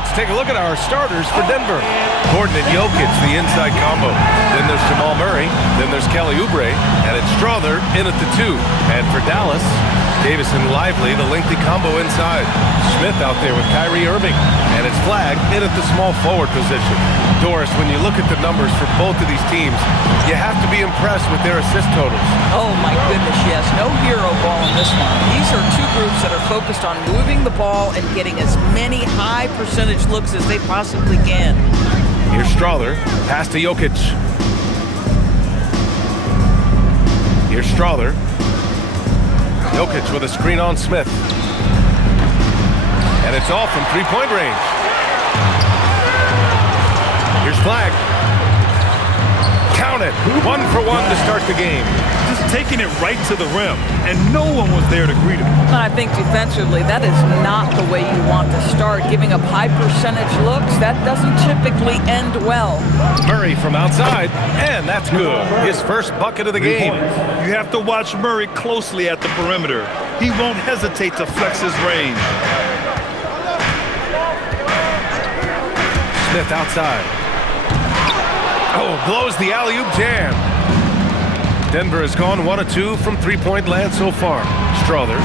let's take a look at our starters for Denver. Gordon and Jokic, the inside combo. Then there's Jamal Murray. Then there's Kelly Oubre. And it's Strawther in at the 2. And for Dallas, Davis and Lively, the lengthy combo inside. Smith out there with Kyrie Irving. And it's Flagg in at the small forward position. Doris, when you look at the numbers for both of these teams, you have to be impressed with their assist totals. Oh my goodness, yes. No hero ball in this one. These are two groups that are focused on moving the ball and getting as many high percentage looks as they possibly can. Here's Strawther, pass to Jokic. Here's Strawther. Jokic with a screen on Smith. And it's off from three-point range. Here's Flagg. Count it. 1 for 1 to start the game. Just taking it right to the rim, and no one was there to greet him. And I think defensively, that is not the way you want to start. Giving up high percentage looks, that doesn't typically end well. Murray from outside, and that's good. His first bucket of the game. You have to watch Murray closely at the perimeter. He won't hesitate to flex his range. Smith outside. Oh, blows the alley-oop jam. Denver has gone 1 of 2 from three-point land so far. Strawther.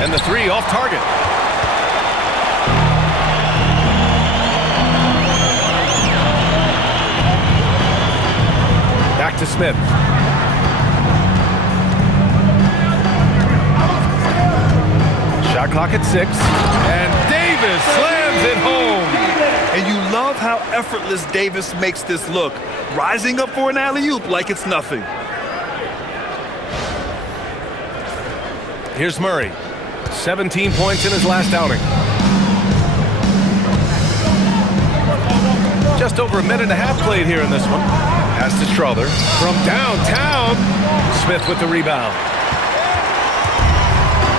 And the 3 off target. Back to Smith. Shot clock at 6. And Davis slams it home. And you love how effortless Davis makes this look, rising up for an alley-oop like it's nothing. Here's Murray. 17 points in his last outing. Just over a minute and a half played here in this one. Pass to Strawther. From downtown, Smith with the rebound.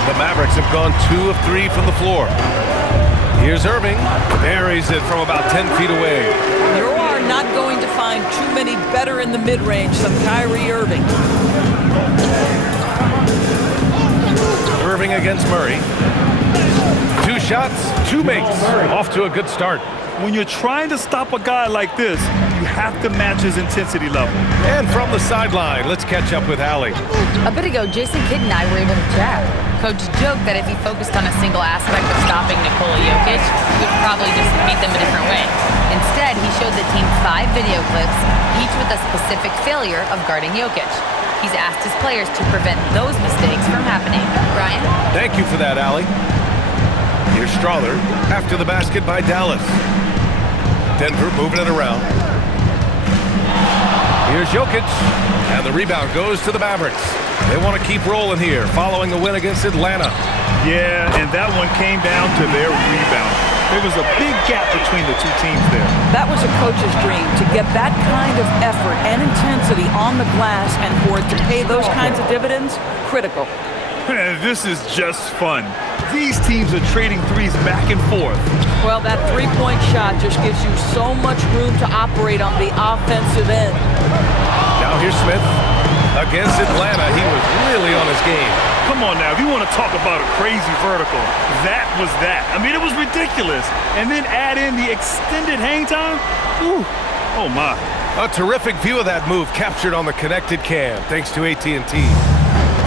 The Mavericks have gone 2 of 3 from the floor. Here's Irving. Buries it from about 10 feet away. You are not going to find too many better in the mid-range than Kyrie Irving. Irving against Murray. 2 shots, 2 makes. Off to a good start. When you're trying to stop a guy like this, you have to match his intensity level. And from the sideline, let's catch up with Allie. A bit ago, Jason Kidd and I were able to chat. Coach joked that if he focused on a single aspect of stopping Nikola Jokic, he would probably just beat them a different way. Instead, he showed the team 5 video clips, each with a specific failure of guarding Jokic. He's asked his players to prevent those mistakes from happening. Brian? Thank you for that, Allie. Here's Strawther after the basket by Dallas. Denver moving it around. Here's Jokic, and the rebound goes to the Mavericks. They want to keep rolling here following a win against Atlanta. Yeah, and that one came down to their rebound. There was a big gap between the two teams there. That was a coach's dream, to get that kind of effort and intensity on the glass, and for it to pay those kinds of dividends, critical. This is just fun. These teams are trading threes back and forth. Well, that three-point shot just gives you so much room to operate on the offensive end. Now here's Smith. Against Atlanta, he was really on his game. Come on now, if you want to talk about a crazy vertical, that was that. I mean, it was ridiculous. And then add in the extended hang time. Ooh, oh my. A terrific view of that move captured on the connected cam, thanks to AT&T.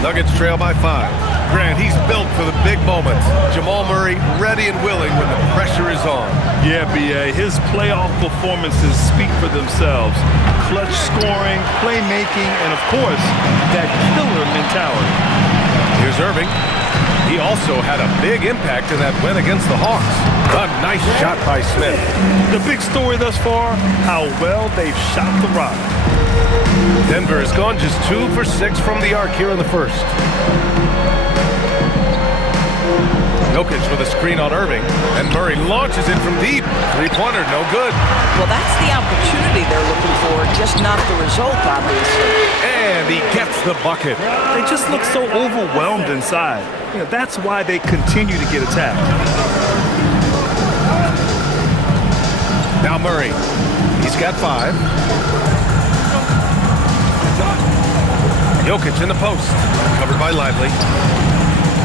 Nuggets trail by 5. Grant, he's built for the big moments. Jamal Murray ready and willing when the pressure is on. Yeah, B.A., his playoff performances speak for themselves. Clutch scoring, playmaking, and of course, that killer mentality. Here's Irving. He also had a big impact in that win against the Hawks. A nice shot by Smith. The big story thus far, how well they've shot the rock. Denver has gone just 2 for 6 from the arc here in the first. Jokic with a screen on Irving, and Murray launches it from deep. Three-pointer, no good. Well, that's the opportunity they're looking for, just not the result, obviously. And he gets the bucket. They just look so overwhelmed inside. You know, that's why they continue to get attacked. Now Murray. He's got 5. Jokic in the post. Covered by Lively.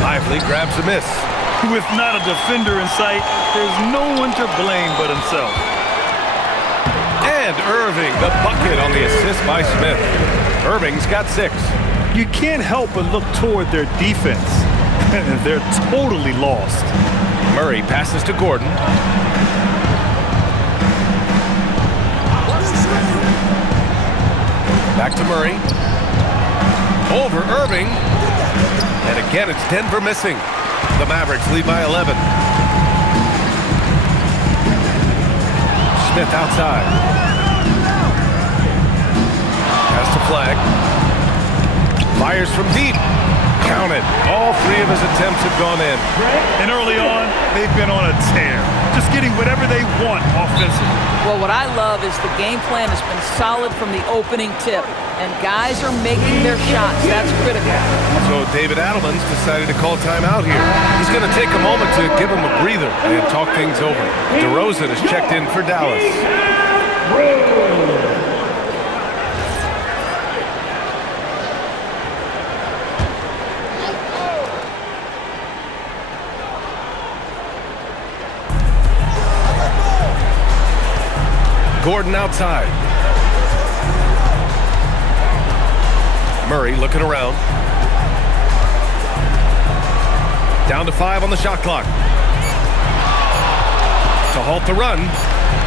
Lively grabs a miss. With not a defender in sight, there's no one to blame but himself. And Irving, the bucket on the assist by Smith. Irving's got 6. You can't help but look toward their defense. They're totally lost. Murray passes to Gordon. Back to Murray. Over Irving. And again, it's Denver missing. The Mavericks lead by 11. Smith outside. Pass to Flag. Fires from deep. Counted. All 3 of his attempts have gone in. And early on, they've been on a tear. Just getting whatever they want offensively. Well, what I love is the game plan has been solid from the opening tip, and guys are making their shots. That's critical. So David Adelman's decided to call timeout here. He's going to take a moment to give him a breather and talk things over. DeRozan is checked in for Dallas. Gordon outside. Murray looking around. Down to 5 on the shot clock. To halt the run.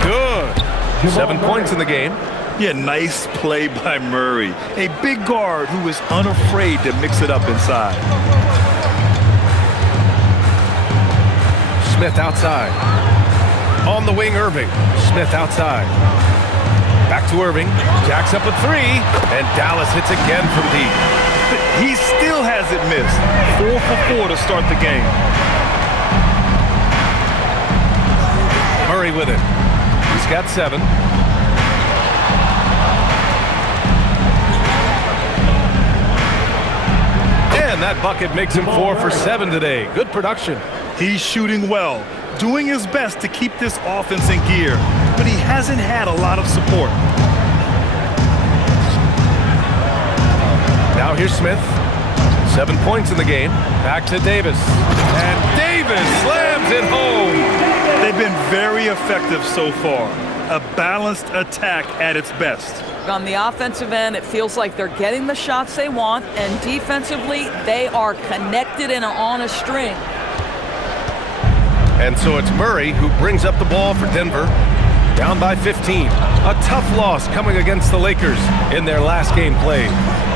Good. 7 points in the game. Yeah, nice play by Murray. A big guard who is unafraid to mix it up inside. Smith outside. On the wing, Irving. Smith outside. Back to Irving. Jacks up a 3. And Dallas hits again from deep. He still hasn't missed. 4 for 4 to start the game. Murray with it. He's got 7. And that bucket makes him 4 for 7 today. Good production. He's shooting well, doing his best to keep this offense in gear, but he hasn't had a lot of support. Now here's Smith. 7 points in the game. Back to Davis. And Davis slams it home. They've been very effective so far. A balanced attack at its best. On the offensive end, it feels like they're getting the shots they want, and defensively, they are connected and on a string. And so it's Murray who brings up the ball for Denver. Down by 15. A tough loss coming against the Lakers in their last game played.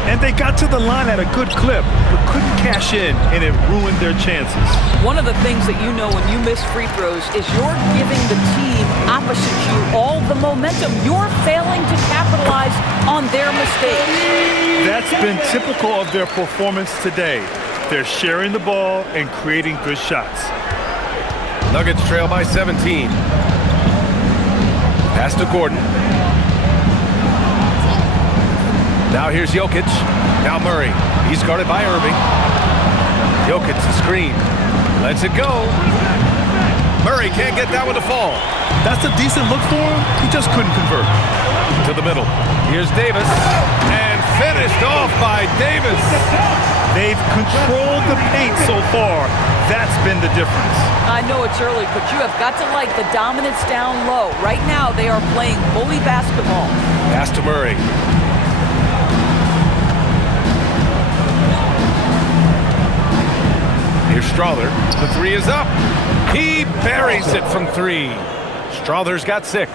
And they got to the line at a good clip, but couldn't cash in, and it ruined their chances. One of the things that you know when you miss free throws is you're giving the team opposite you all the momentum. You're failing to capitalize on their mistakes. That's been typical of their performance today. They're sharing the ball and creating good shots. Nuggets trail by 17. Pass to Gordon. Now here's Jokic. Now Murray. He's guarded by Irving. Jokic the screen. Lets it go. Murray can't get that one to fall. That's a decent look for him. He just couldn't convert. To the middle. Here's Davis. And finished off by Davis. They've controlled the paint so far. That's been the difference. I know it's early, but you have got to like the dominance down low. Right now, they are playing bully basketball. Pass to Murray. Here's Strawther. The 3 is up. He buries it from 3. Strawther's got 6.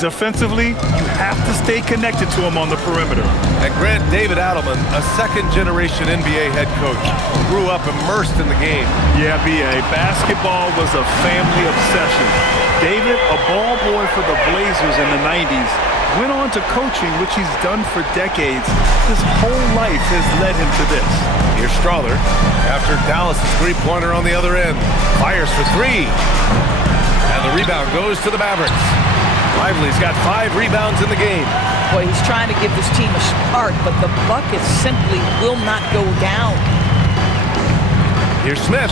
Defensively, you have to stay connected to him on the perimeter. And Grant, David Adelman, a second-generation NBA head coach, grew up immersed in the game. Yeah, B.A., basketball was a family obsession. David, a ball boy for the Blazers in the 90s, went on to coaching, which he's done for decades. His whole life has led him to this. Here's Strawther. After Dallas' three-pointer on the other end. Fires for 3. And the rebound goes to the Mavericks. Lively's got 5 rebounds in the game. Boy, he's trying to give this team a spark, but the buckets simply will not go down. Here's Smith.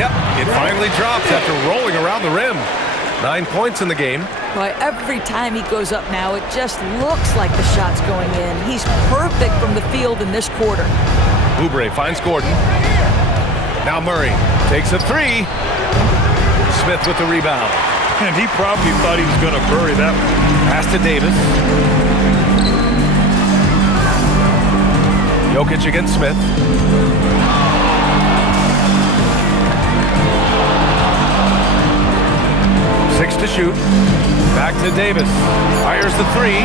Yep, it finally drops after rolling around the rim. 9 points in the game. Boy, every time he goes up now, it just looks like the shot's going in. He's perfect from the field in this quarter. Oubre finds Gordon. Now Murray takes a three. Smith with the rebound. And he probably thought he was going to bury that one. Pass to Davis. Jokic against Smith. Six to shoot. Back to Davis. Fires the three.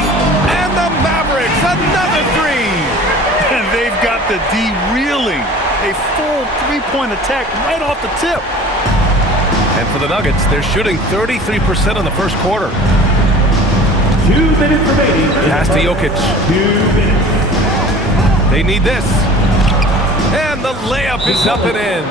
And the Mavericks, another three. And they've got the D reeling. A full three-point attack right off the tip. And for the Nuggets, they're shooting 33% in the first quarter. 2 minutes remaining. Pass to Jokic. 2 minutes. They need this. And the layup is up and in.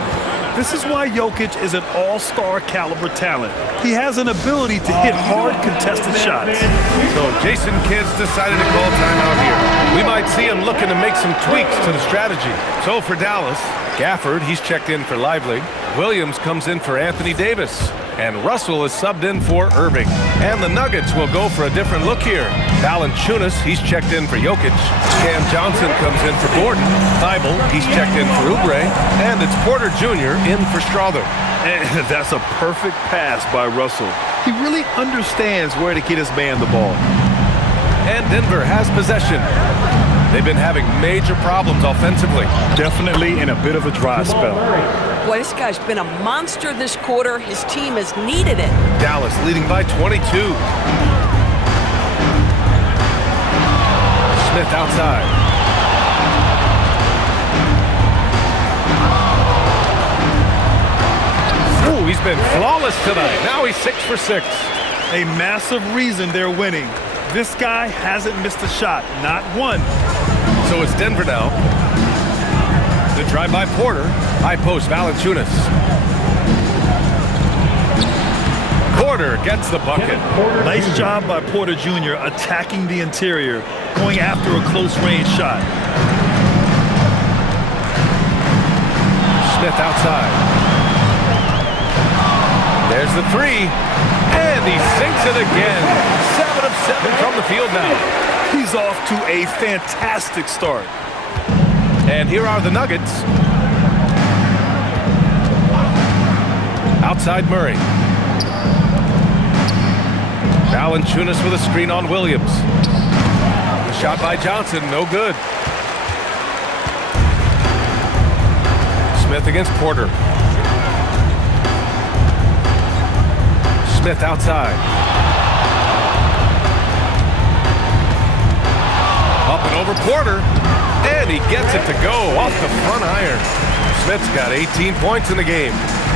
This is why Jokic is an all-star caliber talent. He has an ability to hit hard contested shots. So Jason Kidd's decided to call timeout here. We might see him looking to make some tweaks to the strategy. So for Dallas, Gafford, he's checked in for Lively. Williams comes in for Anthony Davis. And Russell is subbed in for Irving. And the Nuggets will go for a different look here. Valanciunas, he's checked in for Jokic. Cam Johnson comes in for Gordon. Thibault, he's checked in for Oubre. And it's Porter Jr. in for Strother. And that's a perfect pass by Russell. He really understands where to get his man the ball. And Denver has possession. They've been having major problems offensively. Definitely in a bit of a dry spell. Boy, this guy's been a monster this quarter. His team has needed it. Dallas leading by 22. Smith outside. Ooh, he's been flawless tonight. Now he's 6 for 6. A massive reason they're winning. This guy hasn't missed a shot, not one. So it's Denver now. The drive by Porter. High post, Valanciunas. Porter gets the bucket. Nice job by Porter Jr. attacking the interior, going after a close-range shot. Smith outside. There's the three. And he sinks it again. 7 of 7 from the field now. He's off to a fantastic start. And here are the Nuggets. Outside Murray. Valanciunas with a screen on Williams. The shot by Johnson, no good. Smith against Porter. Smith outside. Up and over Porter. And he gets it to go off the front iron. Smith's got 18 points in the game.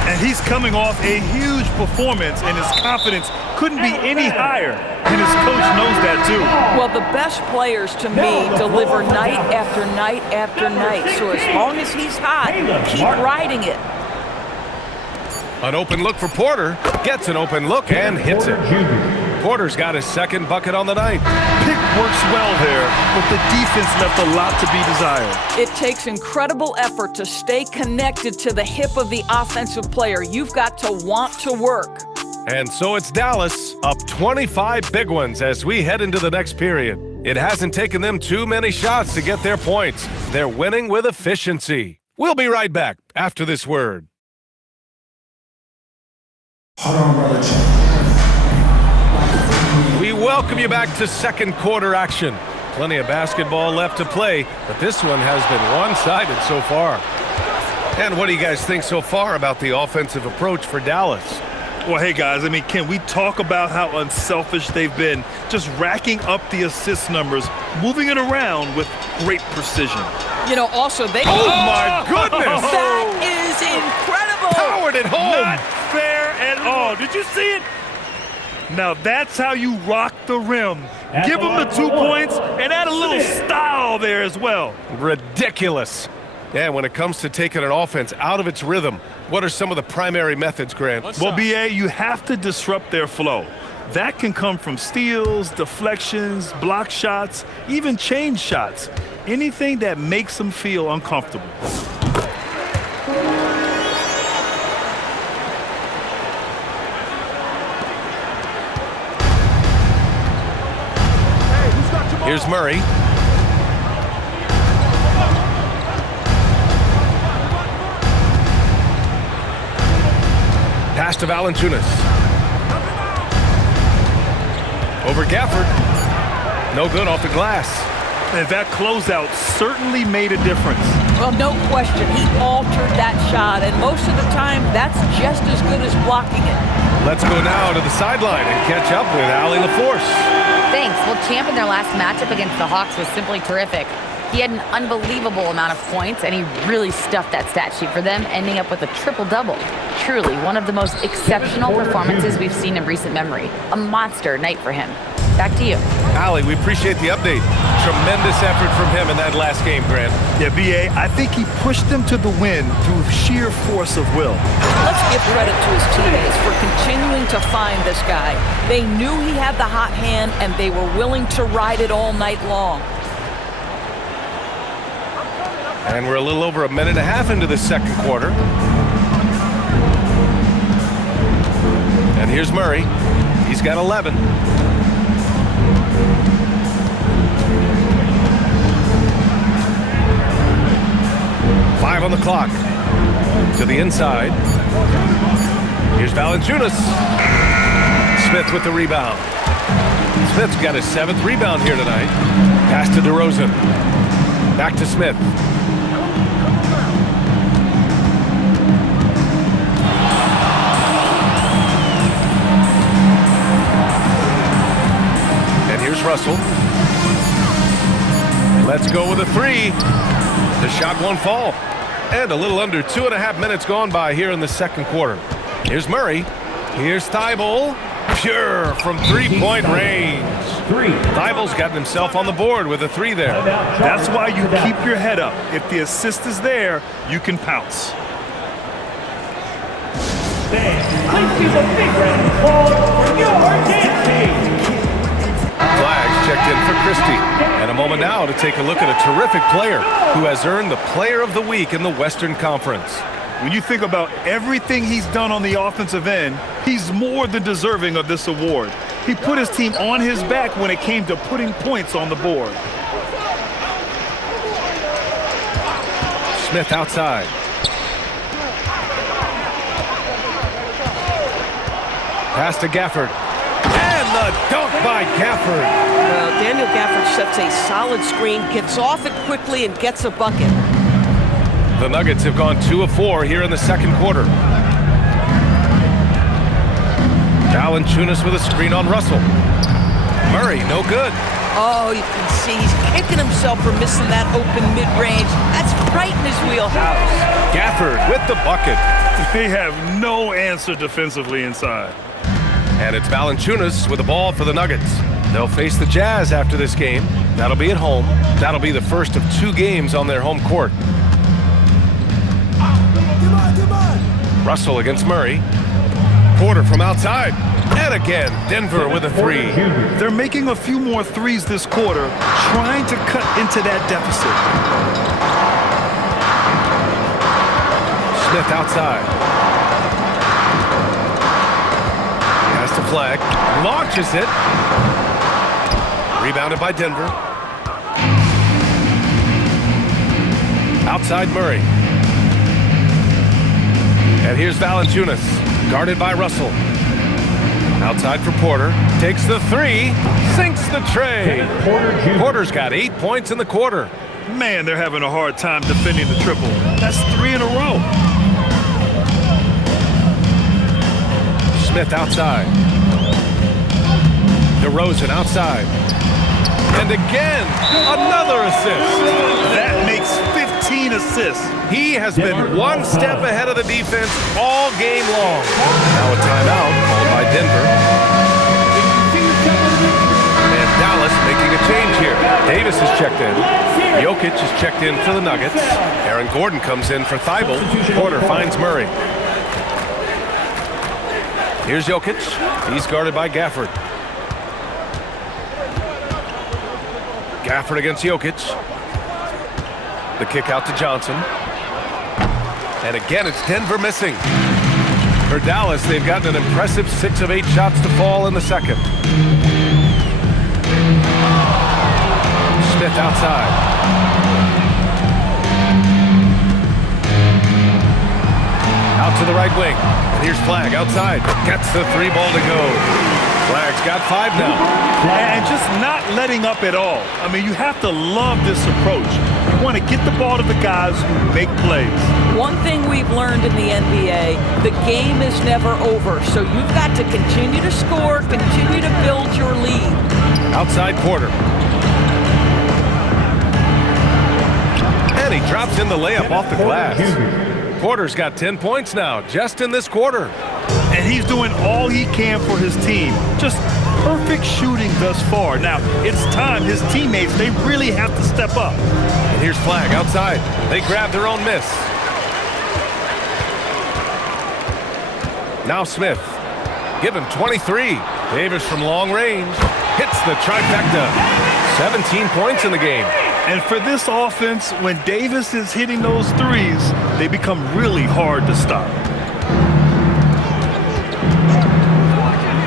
And he's coming off a huge performance, and his confidence couldn't be any higher. And his coach knows that, too. Well, the best players, to me, deliver night after night after night. So as long as he's hot, keep riding it. An open look for Porter. Gets an open look and hits it. Porter's got his second bucket on the night. Pick works well there, but the defense left a lot to be desired. It takes incredible effort to stay connected to the hip of the offensive player. You've got to want to work. And so it's Dallas, up 25 big ones as we head into the next period. It hasn't taken them too many shots to get their points. They're winning with efficiency. We'll be right back after this word. Hold on, brother. We welcome you back to second quarter action. Plenty of basketball left to play, but this one has been one-sided so far. And what do you guys think so far about the offensive approach for Dallas? Well, hey, guys, can we talk about how unselfish they've been, just racking up the assist numbers, moving it around with great precision. You know, also, they... Oh, my goodness! That is incredible! Powered it home! Not fair at all. Did you see it? Now that's how you rock the rim. Give them the 2 points and add a little style there as well. Ridiculous. Yeah, when it comes to taking an offense out of its rhythm, what are some of the primary methods, Grant? Well, BA, you have to disrupt their flow. That can come from steals, deflections, block shots, even change shots. Anything that makes them feel uncomfortable. Here's Murray. Pass to Valanciunas. Over Gafford. No good off the glass. And that closeout certainly made a difference. Well, no question. He altered that shot, and most of the time, that's just as good as blocking it. Let's go now to the sideline and catch up with Allie LaForce. Thanks. Well, Champ in their last matchup against the Hawks was simply terrific. He had an unbelievable amount of points, and he really stuffed that stat sheet for them, ending up with a triple-double. Truly, one of the most exceptional performances we've seen in recent memory. A monster night for him. Back to you. Allie, we appreciate the update. Tremendous effort from him in that last game, Grant. Yeah, B.A., I think he pushed them to the win through sheer force of will. Let's give credit to his teammates for continuing to find this guy. They knew he had the hot hand, and they were willing to ride it all night long. And we're a little over a minute and a half into the second quarter. And here's Murray. He's got 11. Five on the clock. To the inside. Here's Valanciunas. Smith with the rebound. Smith's got his 7th rebound here tonight. Pass to DeRozan. Back to Smith. And here's Russell. Let's go with a 3. The shot won't fall. And a little under 2.5 minutes gone by here in the second quarter. Here's Murray. Here's Thybulle. Pure from three-point range. Thybulle's gotten himself on the board with a 3 there. That's why you keep your head up. If the assist is there, you can pounce. Please give a big round of applause for your dancing. Flags checked in for Christie. And a moment now to take a look at a terrific player who has earned the Player of the Week in the Western Conference. When you think about everything he's done on the offensive end, he's more than deserving of this award. He put his team on his back when it came to putting points on the board. Smith outside. Pass to Gafford. And the dunk by Gafford. Well, Daniel Gafford sets a solid screen, gets off it quickly, and gets a bucket. The Nuggets have gone 2 of 4 here in the second quarter. Valanciunas with a screen on Russell. Murray, no good. Oh, you can see he's kicking himself for missing that open mid-range. That's right in his wheelhouse. Gafford with the bucket. They have no answer defensively inside. And it's Valanciunas with the ball for the Nuggets. They'll face the Jazz after this game. That'll be at home. That'll be the first of 2 games on their home court. Russell against Murray. Porter from outside. And again, Denver with a 3. They're making a few more threes this quarter, trying to cut into that deficit. Smith outside. Pass to Flag. Launches it. Rebounded by Denver. Outside Murray. And here's Valanciunas, guarded by Russell. Outside for Porter, takes the 3, sinks the tray. Porter's got 8 points in the quarter. Man, they're having a hard time defending the triple. That's 3 in a row. Smith outside. DeRozan outside. And again, another assist. That makes 15 assists. He has been one step ahead of the defense all game long. Now a timeout called by Denver. And Dallas making a change here. Davis is checked in. Jokic is checked in for the Nuggets. Aaron Gordon comes in for Thybulle. Porter finds Murray. Here's Jokic. He's guarded by Gafford. Gafford against Jokic. The kick out to Johnson. And again, it's Denver missing. For Dallas, they've gotten an impressive 6 of 8 shots to fall in the second. Smith outside. Out to the right wing. And here's Flagg outside. Gets the 3 ball to go. Flagg's got 5 now. And just not letting up at all. I mean, you have to love this approach. You want to get the ball to the guys who make plays. One thing we've learned in the NBA, the game is never over. So you've got to continue to score, continue to build your lead. Outside Porter. And he drops in the layup off the glass. Porter's got 10 points now, just in this quarter. And he's doing all he can for his team. Just perfect shooting thus far. Now, it's time. His teammates, they really have to step up. And here's Flagg outside. They grab their own miss. Now Smith. Give him 23. Davis from long range. Hits the trifecta. 17 points in the game. And for this offense, when Davis is hitting those threes, they become really hard to stop.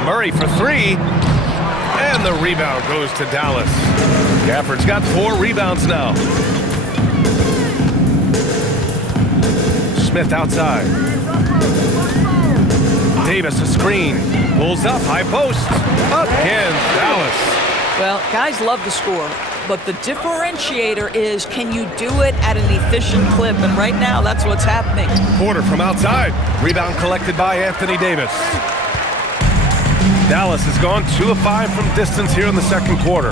Murray for 3. And the rebound goes to Dallas. Gafford's got 4 rebounds now. Smith outside. Davis a screen. Pulls up, high post. Again, Dallas. Well, guys love to score, but the differentiator is, can you do it at an efficient clip? And right now, that's what's happening. Porter from outside. Rebound collected by Anthony Davis. Dallas has gone 2 of 5 from distance here in the second quarter.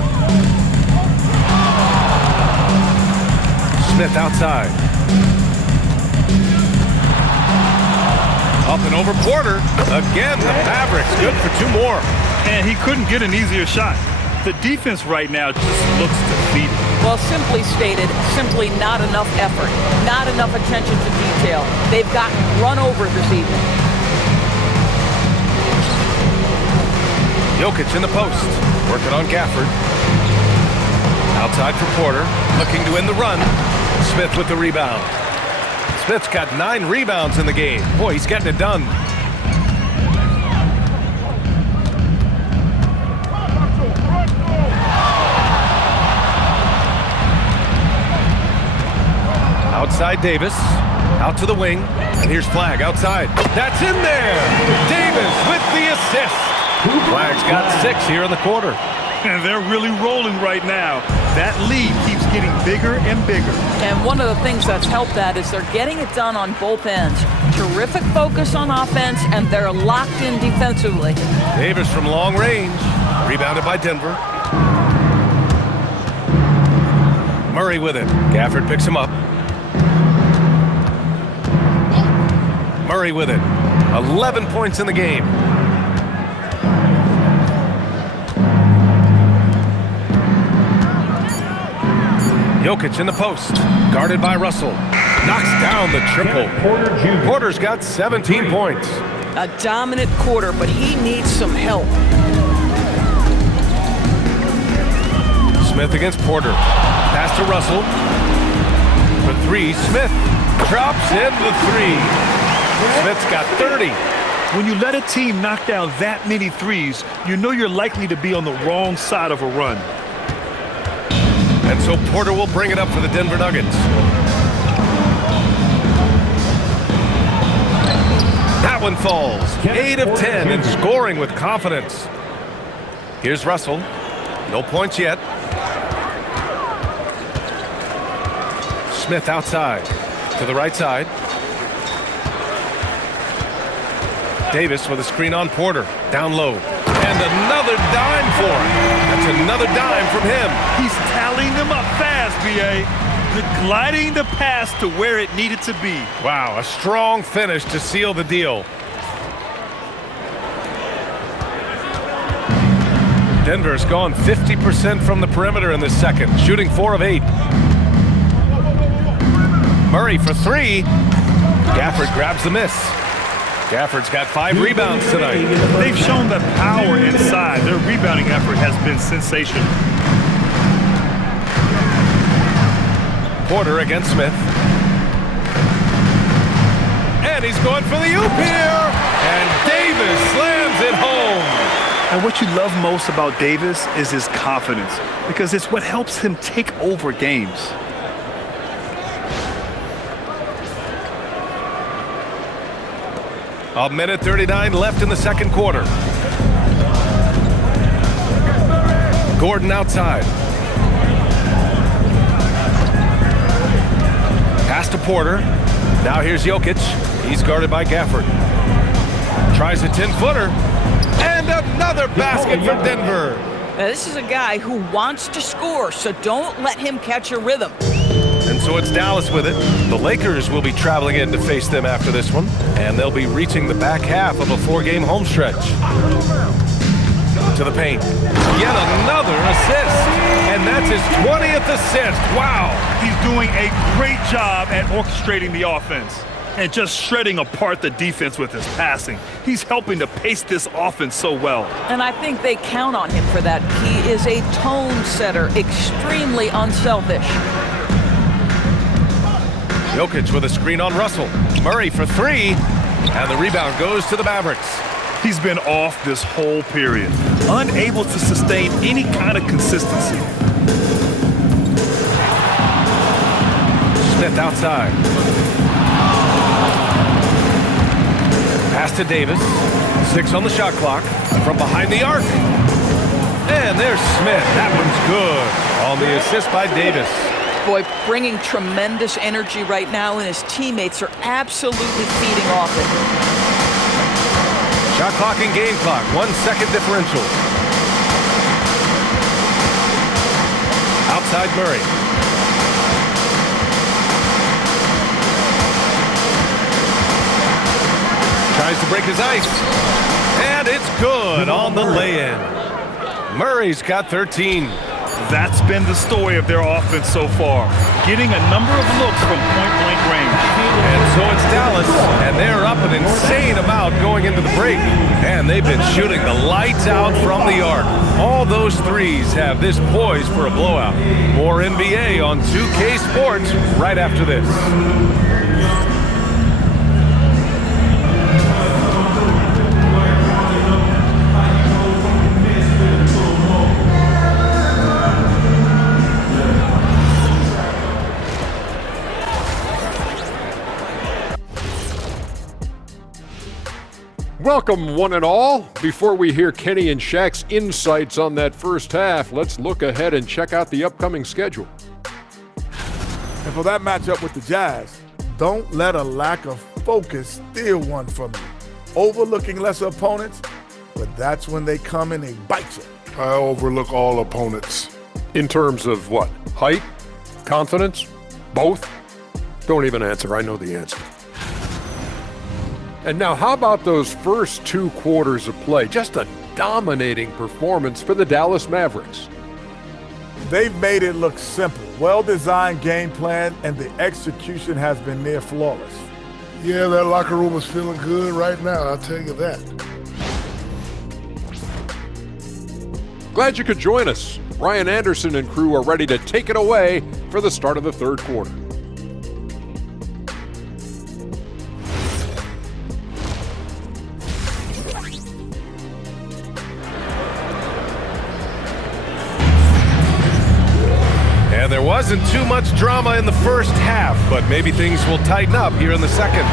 Smith outside. Up and over Porter. Again, the Mavericks good for 2 more. And he couldn't get an easier shot. The defense right now just looks defeated. Well, simply stated, simply not enough effort, not enough attention to detail. They've gotten run over this evening. Jokic in the post, working on Gafford. Outside for Porter, looking to end the run. Smith with the rebound. Smith's got 9 rebounds in the game. Boy, he's getting it done. Outside Davis, out to the wing, and here's Flagg outside. That's in there! Davis with the assist. Flagg's got 6 here in the quarter. And they're really rolling right now. That lead keeps getting bigger and bigger. And one of the things that's helped that is they're getting it done on both ends. Terrific focus on offense, and they're locked in defensively. Davis from long range, rebounded by Denver. Murray with it. Gafford picks him up. Murray with it. 11 points in the game. Jokic in the post. Guarded by Russell. Knocks down the triple. Porter's got 17 points. A dominant quarter, but he needs some help. Smith against Porter. Pass to Russell. For 3, Smith drops in the 3. Smith's got 30. When you let a team knock down that many threes, you know you're likely to be on the wrong side of a run. And so Porter will bring it up for the Denver Nuggets. That one falls. 8 of 10 and scoring with confidence. Here's Russell. No points yet. Smith outside. To the right side. Davis with a screen on Porter. Down low. And another dime for him. That's another dime from him. He's tallying them up fast, B.A. Gliding the pass to where it needed to be. Wow, a strong finish to seal the deal. Denver's gone 50% from the perimeter in this second, shooting 4 of 8. Murray for 3. Gafford grabs the miss. Gafford's got 5 rebounds tonight. They've shown the power inside. Their rebounding effort has been sensational. Porter against Smith. And he's going for the oop here. And Davis slams it home. And what you love most about Davis is his confidence, because it's what helps him take over games. A minute 39 left in the second quarter. Gordon outside. Pass to Porter. Now here's Jokic. He's guarded by Gafford. Tries a 10-footer. And another basket for Denver. Now, this is a guy who wants to score, so don't let him catch a rhythm. And so it's Dallas with it. The Lakers will be traveling in to face them after this one, and they'll be reaching the back half of a 4-game home stretch. To the paint. Yet another assist. And that's his 20th assist. Wow. He's doing a great job at orchestrating the offense and just shredding apart the defense with his passing. He's helping to pace this offense so well. And I think they count on him for that. He is a tone setter, extremely unselfish. Jokic with a screen on Russell. Murray for 3. And the rebound goes to the Mavericks. He's been off this whole period, unable to sustain any kind of consistency. Smith outside. Pass to Davis. 6 on the shot clock. From behind the arc. And there's Smith. That one's good. On the assist by Davis. Boy, bringing tremendous energy right now, and his teammates are absolutely feeding off it. Shot clock and game clock. 1 second differential. Outside Murray. Tries to break his ice. And it's good on the lay-in. Murray's got 13. That's been the story of their offense so far, getting a number of looks from point-blank range. And so it's Dallas, and they're up an insane amount going into the break. And they've been shooting the lights out from the arc. All those threes have this poised for a blowout. More NBA on 2K Sports right after this. Welcome, one and all. Before we hear Kenny and Shaq's insights on that first half, let's look ahead and check out the upcoming schedule. And for that matchup with the Jazz, don't let a lack of focus steal one from you. Overlooking lesser opponents, but that's when they come and they bite you. I overlook all opponents. In terms of what? Height? Confidence? Both? Don't even answer. I know the answer. And now, how about those first 2 quarters of play? Just a dominating performance for the Dallas Mavericks. They've made it look simple. Well-designed game plan, and the execution has been near flawless. Yeah, that locker room is feeling good right now, I'll tell you that. Glad you could join us. Brian Anderson and crew are ready to take it away for the start of the third quarter. And there wasn't too much drama in the first half, but maybe things will tighten up here in the second.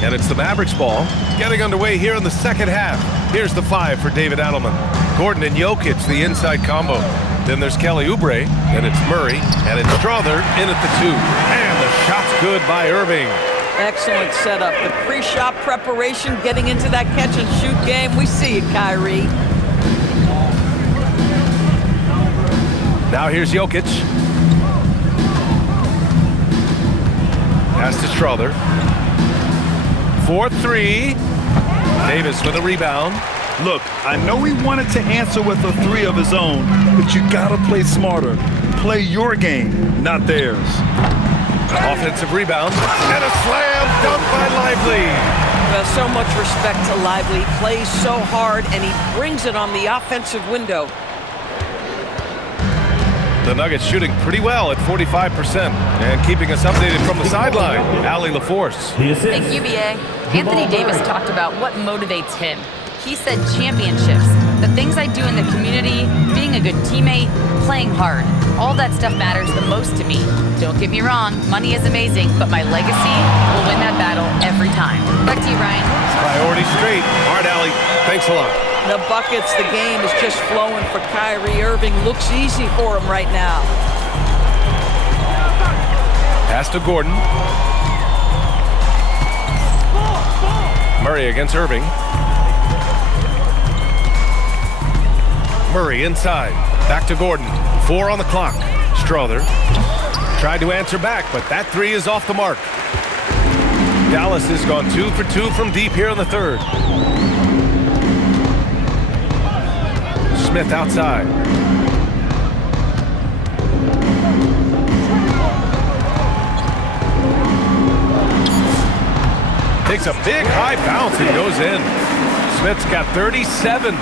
And it's the Mavericks ball getting underway here in the second half. Here's the 5 for David Adelman. Gordon and Jokic, the inside combo. Then there's Kelly Oubre, then it's Murray, and it's Strother in at the 2. And the shot's good by Irving. Excellent setup. The pre-shot preparation, getting into that catch-and-shoot game. We see it, Kyrie. Now here's Jokic. Pass to Strother. 4-3. Davis with a rebound. Look, I know he wanted to answer with a 3 of his own, but you gotta play smarter. Play your game, not theirs. Offensive rebound and a slam dunk by Lively. Well, so much respect to Lively. He plays so hard, and he brings it on the offensive window. The Nuggets shooting pretty well at 45%. And keeping us updated from the sideline, Allie LaForce. Thank you, BA. Anthony Davis talked about what motivates him. He said championships, the things I do in the community, being a good teammate, playing hard. All that stuff matters the most to me. Don't get me wrong, money is amazing, but my legacy will win that battle every time. Back to you, Ryan. Priority straight. All right, Allie. Thanks a lot. The buckets, the game is just flowing for Kyrie Irving. Looks easy for him right now. Pass to Gordon. Murray against Irving. Murray inside. Back to Gordon. 4 on the clock. Strother tried to answer back, but that three is off the mark. Dallas has gone 2 for 2 from deep here in the third. Smith outside. Takes a big high bounce and goes in. Smith's got 37.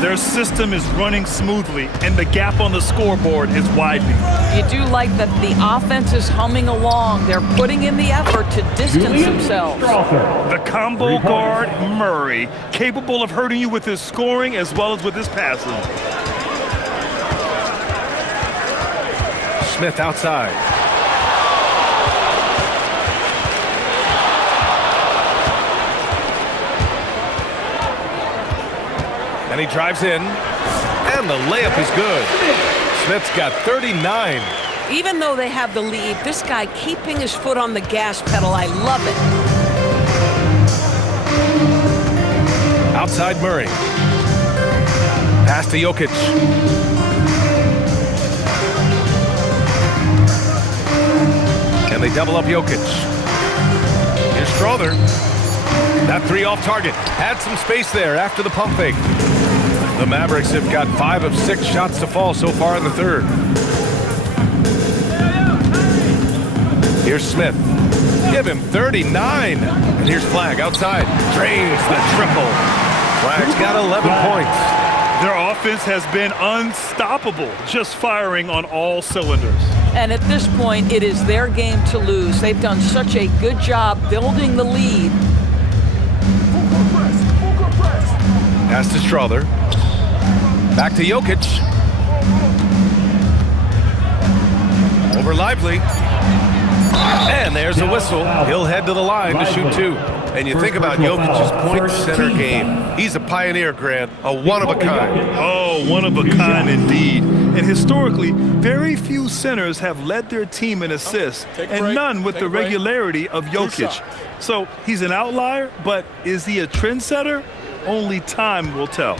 Their system is running smoothly, and the gap on the scoreboard is widening. You do like that the offense is humming along. They're putting in the effort to distance themselves. The combo guard, Murray, capable of hurting you with his scoring as well as with his passing. Smith outside. And he drives in, and the layup is good. Smith's got 39. Even though they have the lead, this guy keeping his foot on the gas pedal, I love it. Outside Murray. Pass to Jokic. And they double up Jokic. Here's Strother. That three off target. Had some space there after the pump fake. The Mavericks have got 5 of 6 shots to fall so far in the third. Here's Smith. Give him 39. And here's Flagg outside. Drains the triple. Flagg's got 11 points. Their offense has been unstoppable, just firing on all cylinders. And at this point, it is their game to lose. They've done such a good job building the lead. Pass to Strother. Back to Jokic. Over Lively. And there's a whistle. He'll head to the line to shoot 2. And you think about Jokic's point center game. He's a pioneer, Grant. A one-of-a-kind. Oh, one of a kind indeed. And historically, very few centers have led their team in assists, and none with the regularity of Jokic. So he's an outlier, but is he a trendsetter? Only time will tell.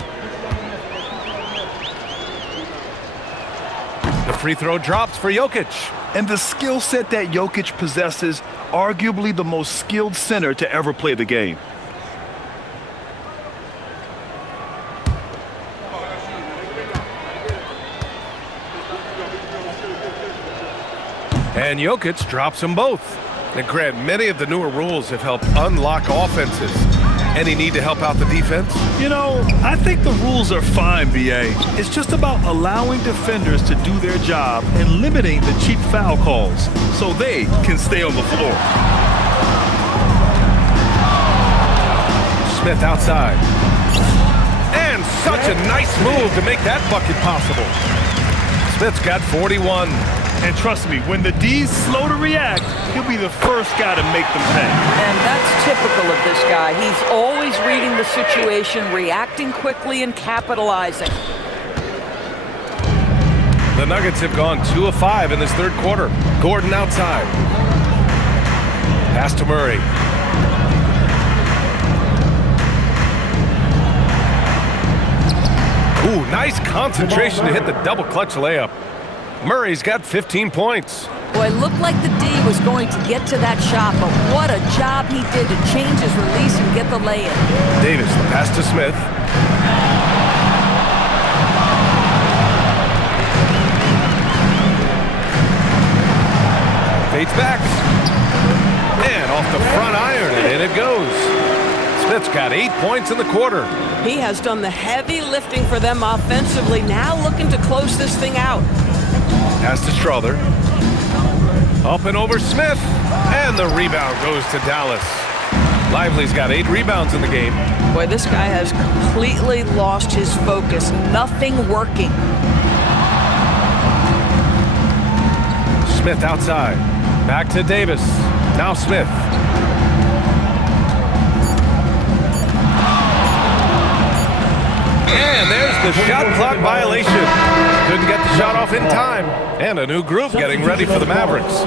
The free throw drops for Jokic. And the skill set that Jokic possesses, arguably the most skilled center to ever play the game. And Jokic drops them both. And Grant, many of the newer rules have helped unlock offenses. Any need to help out the defense? You know, I think the rules are fine, BA. It's just about allowing defenders to do their job and limiting the cheap foul calls so they can stay on the floor. Smith outside. And such a nice move to make that bucket possible. Smith's got 41. And trust me, when the D's slow to react, he'll be the first guy to make them pay. And that's typical of this guy. He's always reading the situation, reacting quickly and capitalizing. The Nuggets have gone 2 of 5 in this third quarter. Gordon outside. Pass to Murray. Ooh, nice concentration to hit the double clutch layup. Murray's got 15 points. Boy, it looked like the D was going to get to that shot, but what a job he did to change his release and get the lay-in. Davis, the pass to Smith. Fades back. And off the front iron, and in it goes. Smith's got 8 points in the quarter. He has done the heavy lifting for them offensively, now looking to close this thing out. Pass to Strother. Up and over Smith. And the rebound goes to Dallas. Lively's got 8 rebounds in the game. Boy, this guy has completely lost his focus. Nothing working. Smith outside. Back to Davis. Now Smith. And there's the shot clock violation. Couldn't get the shot off in time. And a new group getting ready for the Mavericks.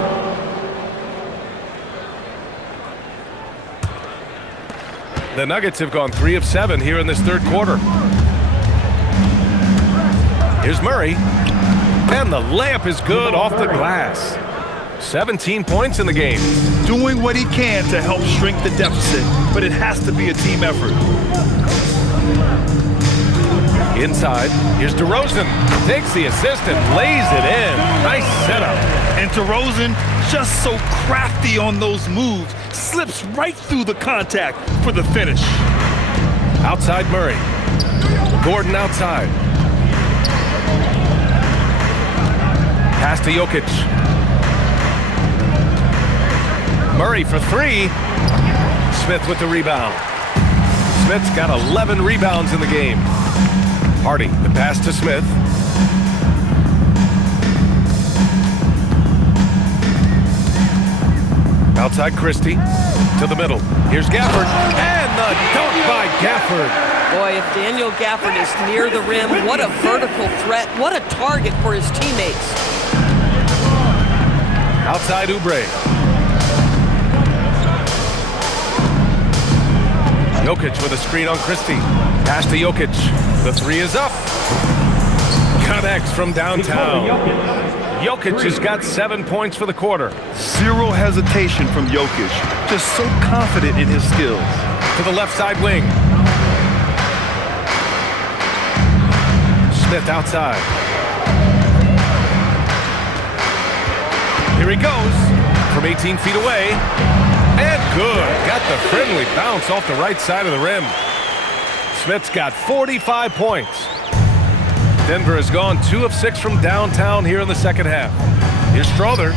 The Nuggets have gone 3 of 7 here in this third quarter. Here's Murray. And the layup is good off the glass. 17 points in the game. Doing what he can to help shrink the deficit, but it has to be a team effort. Inside, here's DeRozan. Takes the assist and lays it in. Nice setup. And DeRozan, just so crafty on those moves, slips right through the contact for the finish. Outside Murray. Gordon outside. Pass to Jokic. Murray for 3. Smith with the rebound. Smith's got 11 rebounds in the game. Hardy, the pass to Smith. Outside Christie. To the middle. Here's Gafford. And the dunk by Gafford. Boy, if Daniel Gafford is near the rim, what a vertical threat. What a target for his teammates. Outside Oubre. Jokic with a screen on Christie. Pass to Jokic. The 3 is up. Connects from downtown. Jokic has got 7 points for the quarter. Zero hesitation from Jokic. Just so confident in his skills. To the left side wing. Smith outside. Here he goes from 18 feet away. And good. Got the friendly bounce off the right side of the rim. Smith's got 45 points. Denver has gone 2 of 6 from downtown here in the second half. Here's Strother.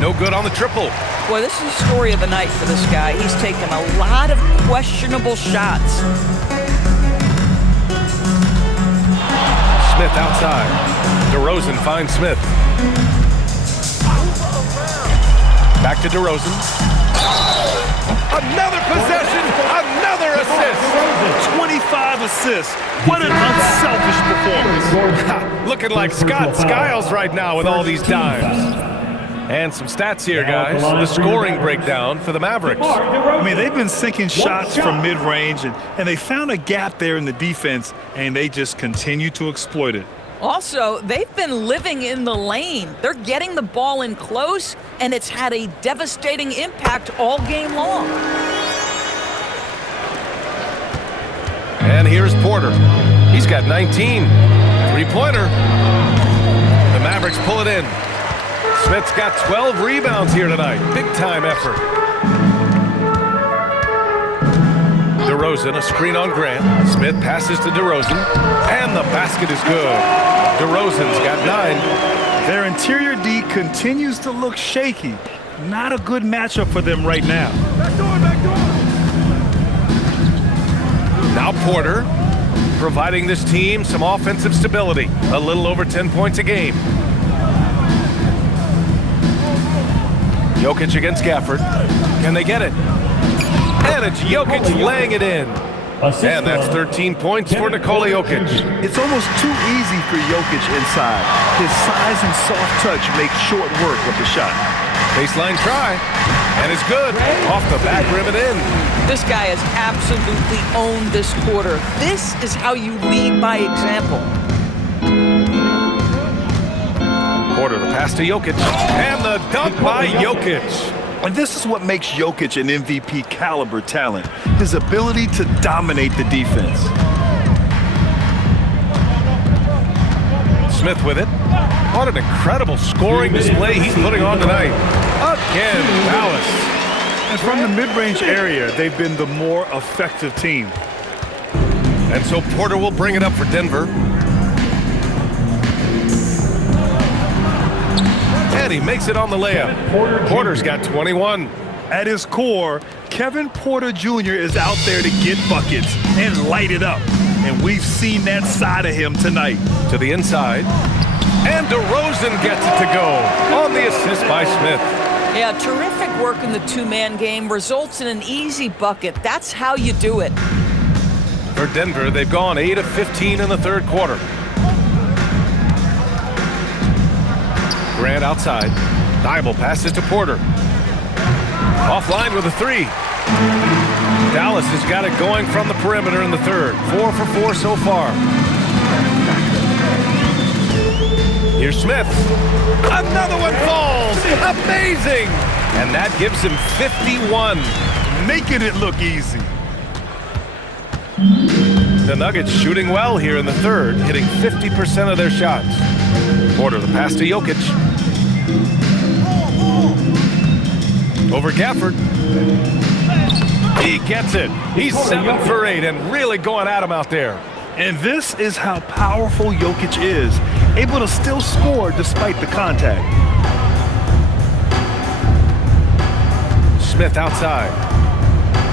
No good on the triple. Boy, this is the story of the night for this guy. He's taken a lot of questionable shots. Smith outside. DeRozan finds Smith. Back to DeRozan. Another possession, another assist. 25 assists. What an unselfish performance. Looking like Scott Skiles right now with all these dimes. And some stats here, guys. The scoring breakdown for the Mavericks. I mean, they've been sinking shots from mid-range, and they found a gap there in the defense, and they just continue to exploit it. Also, they've been living in the lane. They're getting the ball in close, and it's had a devastating impact all game long. And here's Porter. He's got 19. Three-pointer. The Mavericks pull it in. Smith's got 12 rebounds here tonight. Big-time effort. DeRozan, a screen on Grant. Smith passes to DeRozan. And the basket is good. DeRozan's got 9. Their interior D continues to look shaky. Not a good matchup for them right now. Now Porter, providing this team some offensive stability. A little over 10 points a game. Jokic against Gafford. Can they get it? And it's Jokic laying it in. And that's 13 points for Nikola Jokic. It's almost too easy for Jokic inside. His size and soft touch make short work of the shot. Baseline try. And it's good. Off the back rim and in. This guy has absolutely owned this quarter. This is how you lead by example. Porter, the pass to Jokic. And the dunk by Jokic. And this is what makes Jokic an MVP caliber talent. His ability to dominate the defense. Smith with it. What an incredible scoring display he's putting on tonight. Again, Dallas. And from the mid-range area, they've been the more effective team. And so Porter will bring it up for Denver. Hardy makes it on the layup. Porter's got 21. At his core, Kevin Porter Jr. is out there to get buckets and light it up. And we've seen that side of him tonight. To the inside. And DeRozan gets it to go on the assist by Smith. Yeah, terrific work in the two-man game results in an easy bucket. That's how you do it. For Denver, they've gone 8 of 15 in the third quarter. Grant outside. Thibault passes to Porter. Offline with a three. Dallas has got it going from the perimeter in the third. 4 for 4 so far. Here's Smith. Another one falls. Amazing. And that gives him 51. Making it look easy. The Nuggets shooting well here in the third, hitting 50% of their shots. Porter, the pass to Jokic. Over Gafford. He gets it. He's 7 for 8 and really going at him out there. And this is how powerful Jokic is, able to still score despite the contact. Smith outside.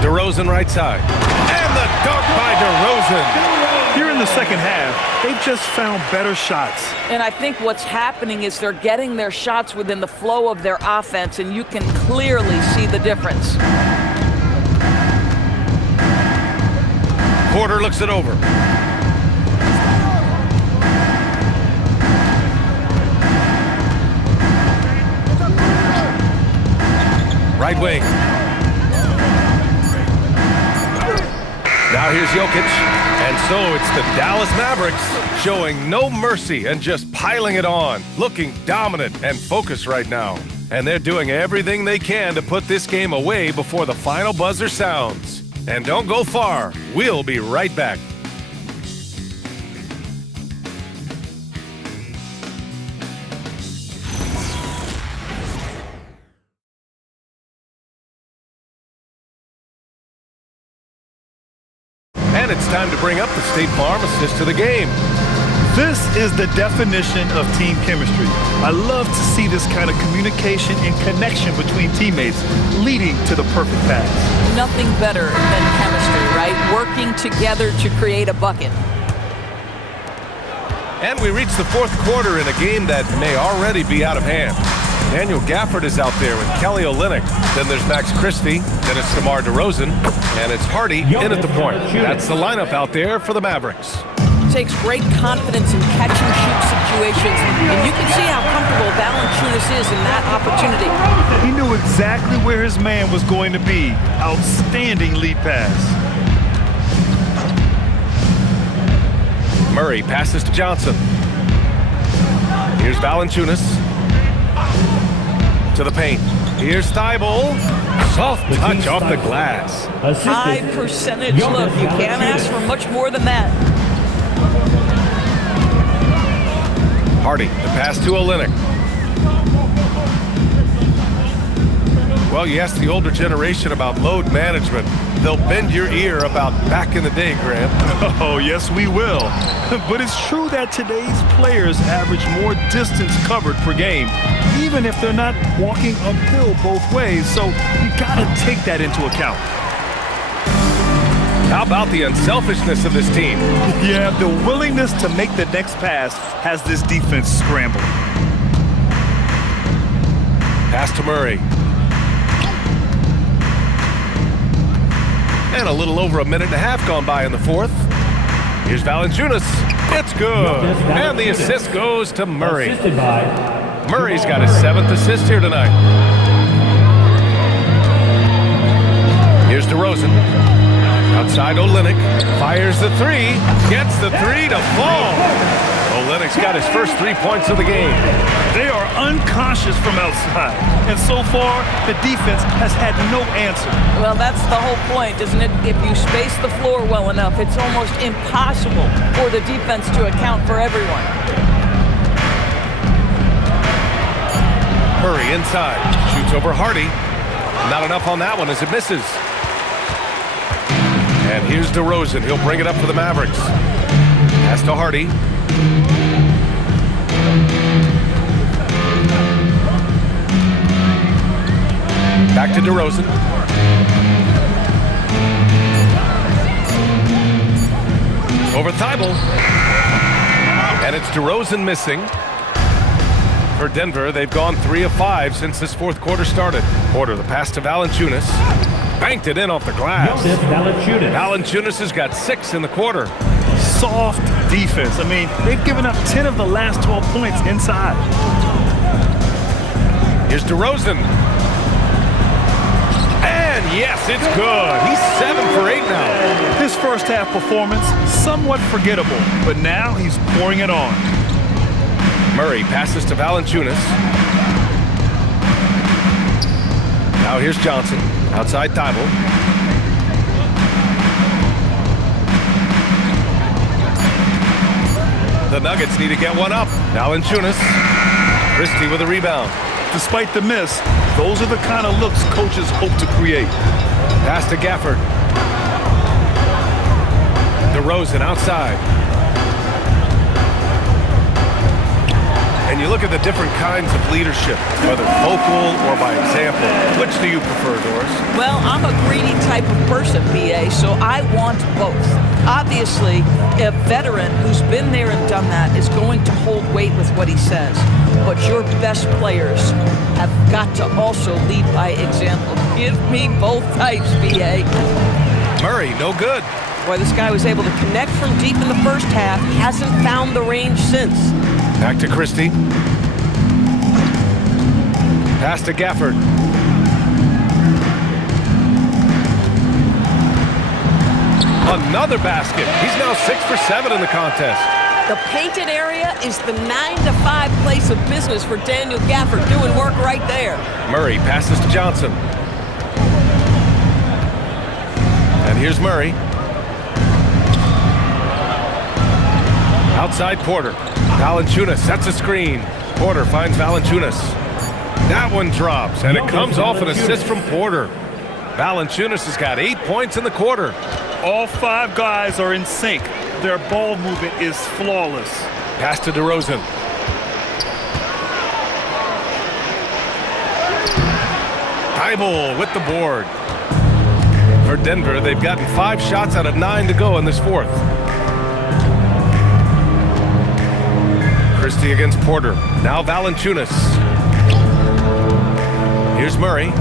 DeRozan right side. And the dunk by DeRozan. Here in the second half, they've just found better shots. And I think what's happening is they're getting their shots within the flow of their offense, and you can clearly see the difference. Porter looks it over. Right wing. Now here's Jokic. And so it's the Dallas Mavericks showing no mercy and just piling it on, looking dominant and focused right now. And they're doing everything they can to put this game away before the final buzzer sounds. And don't go far. We'll be right back. And it's time to bring up the State Farm assist to the game. This is the definition of team chemistry. I love to see this kind of communication and connection between teammates leading to the perfect pass. Nothing better than chemistry, right? Working together to create a bucket. And we reach the fourth quarter in a game that may already be out of hand. Daniel Gafford is out there with Kelly Olynyk. Then there's Max Christie. Then it's DeMar DeRozan. And it's Hardy in at the point. That's the lineup out there for the Mavericks. Takes great confidence in catch and shoot situations, and you can see how comfortable Valanciunas is in that opportunity. He knew exactly where his man was going to be. Outstanding lead pass. Murray passes to Johnson. Here's Valanciunas. To the paint. Here's Thibault. Soft touch off the glass. High percentage look. You can't ask for much more than that. Hardy, the pass to Olynyk. Well, you ask the older generation about load management, they'll bend your ear about back in the day, Grant. Oh, yes, we will. But it's true that today's players average more distance covered per game, even if they're not walking uphill both ways. So you got to take that into account. How about the unselfishness of this team? Yeah, the willingness to make the next pass has this defense scrambled. Pass to Murray. And a little over a minute and a half gone by in the fourth. Here's Valanciunas. It's good. And the assist goes to Murray. Murray's got his 7th assist here tonight. Here's DeRozan. Outside Olynyk, fires the three, gets the three to fall. Olynyk's got his first 3 points of the game. They are unconscious from outside, and so far, the defense has had no answer. Well, that's the whole point, isn't it? If you space the floor well enough, it's almost impossible for the defense to account for everyone. Murray inside, shoots over Hardy. Not enough on that one as it misses. And here's DeRozan. He'll bring it up for the Mavericks. Pass to Hardy. Back to DeRozan. Over Thibault. And it's DeRozan missing. For Denver, they've gone 3 of 5 since this fourth quarter started. Porter, the pass to Valanciunas. Banked it in off the glass. Valanciunas has got 6 in the quarter. Soft defense. I mean, they've given up 10 of the last 12 points inside. Here's DeRozan. And yes, it's good. He's 7 for 8 now. His first half performance, somewhat forgettable, but now he's pouring it on. Murray passes to Valanciunas. Now here's Johnson. Outside Thibault. The Nuggets need to get one up. Valanciunas. Christie with a rebound. Despite the miss, those are the kind of looks coaches hope to create. Pass to Gafford. DeRozan outside. And you look at the different kinds of leadership, whether vocal or by example. Which do you prefer, Doris? Well, I'm a greedy type of person, BA, so I want both. Obviously, a veteran who's been there and done that is going to hold weight with what he says. But your best players have got to also lead by example. Give me both types, BA. Murray, no good. Boy, this guy was able to connect from deep in the first half. Hasn't found the range since. Back to Christie. Pass to Gafford. Another basket. He's now 6 for 7 in the contest. The painted area is the 9-to-5 place of business for Daniel Gafford, doing work right there. Murray passes to Johnson. And here's Murray. Outside Porter. Valanciunas sets a screen. Porter finds Valanciunas. That one drops, and it comes off an assist from Porter. Valanciunas has got 8 points in the quarter. All 5 guys are in sync. Their ball movement is flawless. Pass to DeRozan. Thibault with the board. For Denver, they've gotten 5 shots out of 9 to go in this fourth. Christie against Porter. Now Valanciunas. Here's Murray.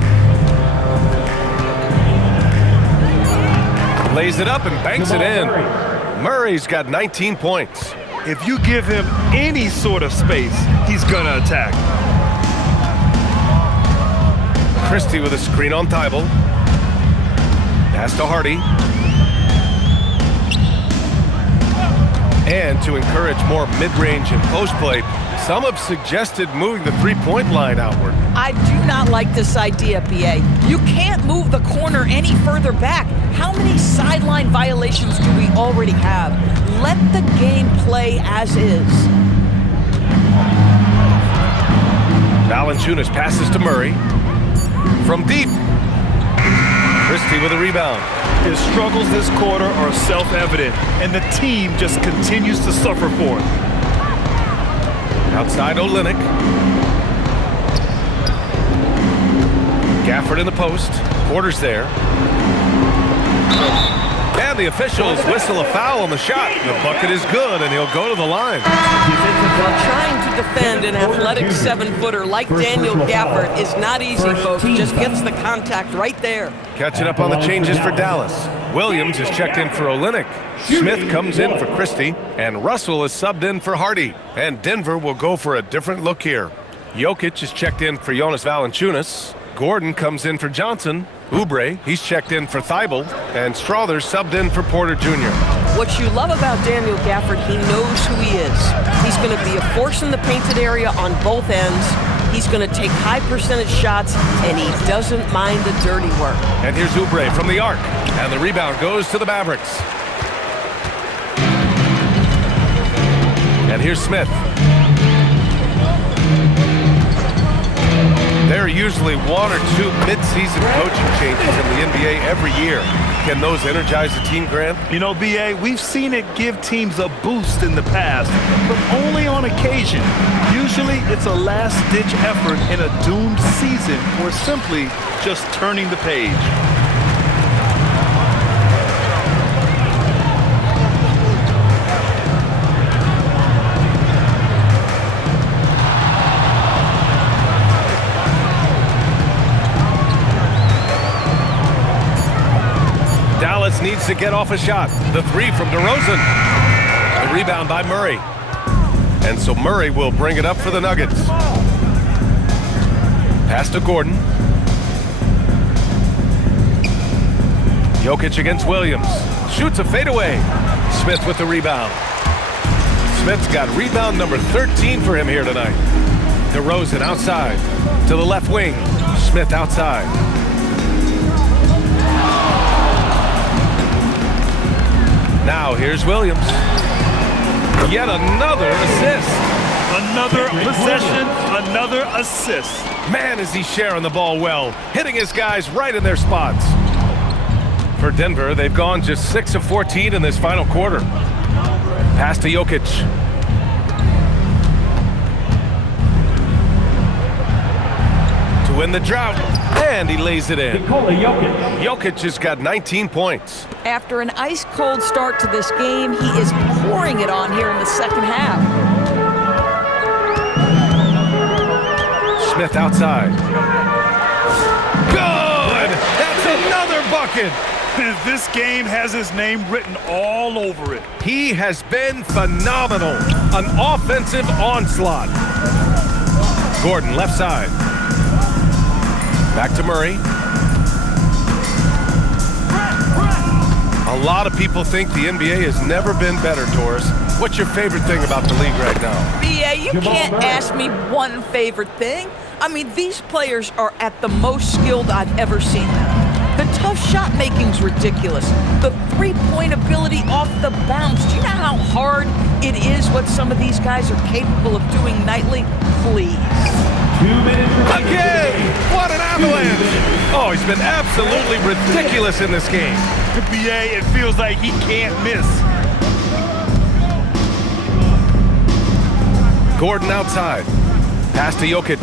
Lays it up and banks it in. Murray's got 19 points. If you give him any sort of space, he's gonna attack. Christie with a screen on Thibault. Pass to Hardy. And to encourage more mid-range and post play, some have suggested moving the three-point line outward. I do not like this idea, BA. You can't move the corner any further back. How many sideline violations do we already have? Let the game play as is. Valanciunas passes to Murray. From deep. Christie with a rebound. His struggles this quarter are self-evident, and the team just continues to suffer for it. Outside Olynyk. Gafford in the post. Porter's there. And the officials whistle a foul on the shot. The bucket is good, and he'll go to the line. Well, trying to defend an athletic 7-footer like Daniel Gafford is not easy, folks. Just gets the contact right there. Catching up on the changes for Dallas. Williams is checked in for Olynyk. Smith comes in for Christie. And Russell is subbed in for Hardy. And Denver will go for a different look here. Jokic is checked in for Jonas Valanciunas. Gordon comes in for Johnson. Oubre, he's checked in for Thibault. And Strawther's subbed in for Porter Jr. What you love about Daniel Gafford, he knows who he is. He's going to be a force in the painted area on both ends. He's going to take high percentage shots, and he doesn't mind the dirty work. And here's Oubre from the arc. And the rebound goes to the Mavericks. And here's Smith. There are usually 1 or 2 mid-season coaching changes in the NBA every year. Can those energize the team, Grant? You know, BA, we've seen it give teams a boost in the past, but only on occasion. Usually Usually, it's a last-ditch effort in a doomed season or simply just turning the page. Dallas needs to get off a shot. The three from DeRozan. The rebound by Murray. And so Murray will bring it up for the Nuggets. Pass to Gordon. Jokic against Williams. Shoots a fadeaway. Smith with the rebound. Smith's got rebound number 13 for him here tonight. DeRozan outside. To the left wing. Smith outside. Now here's Williams. Yet another assist. Another possession, another assist. Man, is he sharing the ball well, hitting his guys right in their spots. For Denver, they've gone just 6 of 14 in this final quarter. Pass to Jokic. To win the drought, and he lays it in. Jokic has got 19 points. After an ice-cold start to this game, he is pouring it on here in the second half. Smith outside. Good! That's another bucket! This game has his name written all over it. He has been phenomenal. An offensive onslaught. Gordon left side. Back to Murray. A lot of people think the NBA has never been better, Doris. What's your favorite thing about the league right now? BA, you can't ask me one favorite thing. I mean, these players are at the most skilled I've ever seen them. The tough shot making's ridiculous. The three-point ability off the bounce. Do you know how hard it is what some of these guys are capable of doing nightly? Please. 2 minutes. Again! What an avalanche! Oh, he's been absolutely ridiculous in this game. BA, it feels like he can't miss. Gordon outside. Pass to Jokic.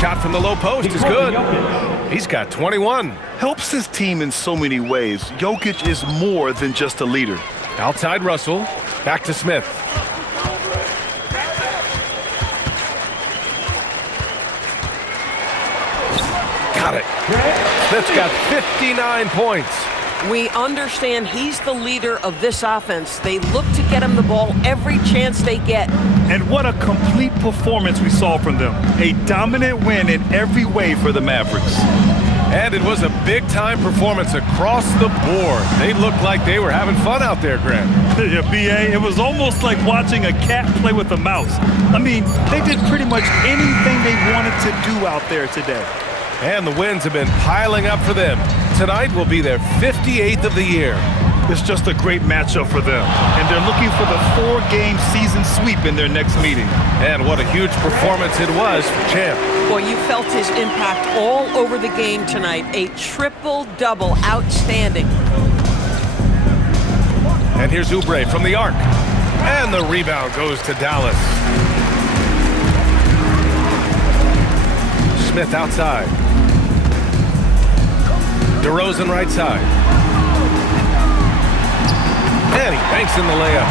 Shot from the low post is good. He's got 21. Helps his team in so many ways. Jokic is more than just a leader. Outside Russell. Back to Smith. Got it. Smith's got 59 points. We understand he's the leader of this offense. They look to get him the ball every chance they get. And what a complete performance we saw from them. A dominant win in every way for the Mavericks. And it was a big-time performance across the board. They looked like they were having fun out there, Grant. Yeah, BA, it was almost like watching a cat play with a mouse. I mean, they did pretty much anything they wanted to do out there today. And the wins have been piling up for them. Tonight will be their 58th of the year. It's just a great matchup for them. And they're looking for the 4-game season sweep in their next meeting. And what a huge performance it was for Champ. Boy, you felt his impact all over the game tonight. A triple-double, outstanding. And here's Oubre from the arc. And the rebound goes to Dallas. Smith outside. DeRozan right side. And he banks in the layup.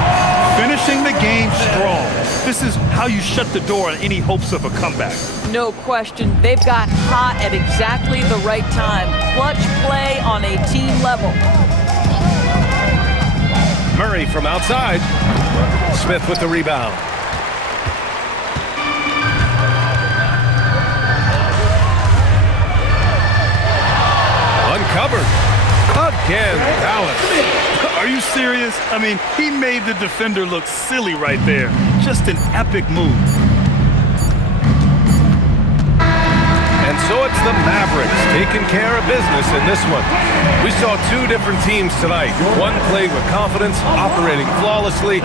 Finishing the game strong. This is how you shut the door on any hopes of a comeback. No question. They've got hot at exactly the right time. Clutch play on a team level. Murray from outside. Smith with the rebound. Uncovered. Again, Dallas. Are you serious? I mean, he made the defender look silly right there. Just an epic move. And so it's the Mavericks taking care of business in this one. We saw two different teams tonight. One played with confidence, operating flawlessly.